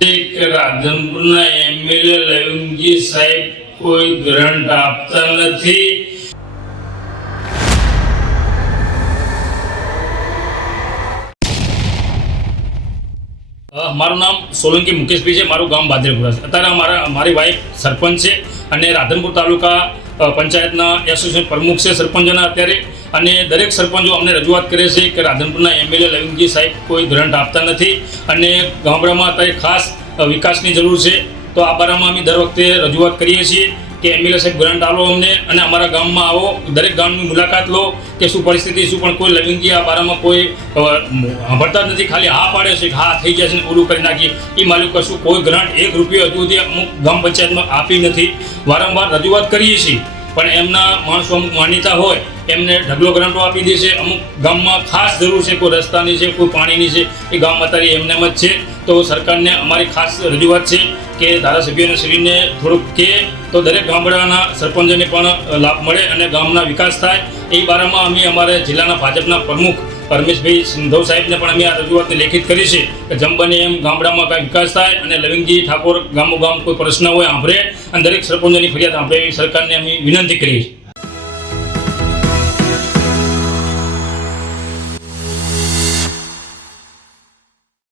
કે રાધનપુરના એમએલએ લવિંગજી સાહેબ કોઈ ગ્રંટ આપતા નથી. મારું નામ સોલંકી મુકેશભાઈ છે. મારું ગામ બાદરેપુરા છે. અત્યારે મારા મારી વાઈફ સરપંચ છે અને રાધનપુર તાલુકા પંચાયતના એસોસિએશન પ્રમુખ છે સરપંચોના અત્યારે. અને દરેક સરપંચો અમને રજૂઆત કરે છે કે રાધનપુરના એમએલએ લવિંગજી સાહેબ કોઈ ગ્રંટ આપતા નથી. અને ગામડામાં અત્યારે ખાસ વિકાસની જરૂર છે. તો આ બારામાં અમે દર વખતે રજૂઆત કરીએ છીએ કે એમએલએ સાહેબ ગ્રાન્ટ આવો અમને અને અમારા ગામમાં આવો. દરેક ગામની મુલાકાત લો કે શું પરિસ્થિતિ શું પણ કોઈ લવિંગી આ બારામાં કોઈ ભરતા નથી. ખાલી હા પાડે છે હા થઈ જશે ને પૂરું કરી નાખીએ. એ માલિક કશું કોઈ ગ્રાન્ટ એક રૂપિયો હજુ સુધી અમુક ગામ પંચાયતમાં આપી નથી. વારંવાર રજૂઆત કરીએ છીએ. પણ એમના માણસો અમુક માન્યતા હોય, એમને ઢગલો ગ્રાન્ટો આપી દે છે. અમુક ગામમાં ખાસ જરૂર છે, કોઈ રસ્તાની છે, કોઈ પાણીની છે, એ ગામ અત્યારે એમને જ છે. તો સરકારને અમારી ખાસ રજૂઆત છે કે ધારાસભ્યોને શ્રીને થોડુંક કહે તો દરેક ગામડાના સરપંચોને પણ લાભ મળે અને ગામના વિકાસ થાય. એ બારામાં અમે અમારે જિલ્લાના ભાજપના પ્રમુખ પરમેશભાઈ સિંધવ સાહેબને પણ અમે આ રજૂઆતને લેખિત કરી છે કે જેમ બને એમ ગામડામાં કાંઈ વિકાસ થાય અને લવિંગજી ઠાકોર ગામો ગામ કોઈ પ્રશ્ન હોય આંભરે અને દરેક સરપંચોની ફરિયાદ આંભરે એવી સરકારને અમે વિનંતી કરીએ છીએ.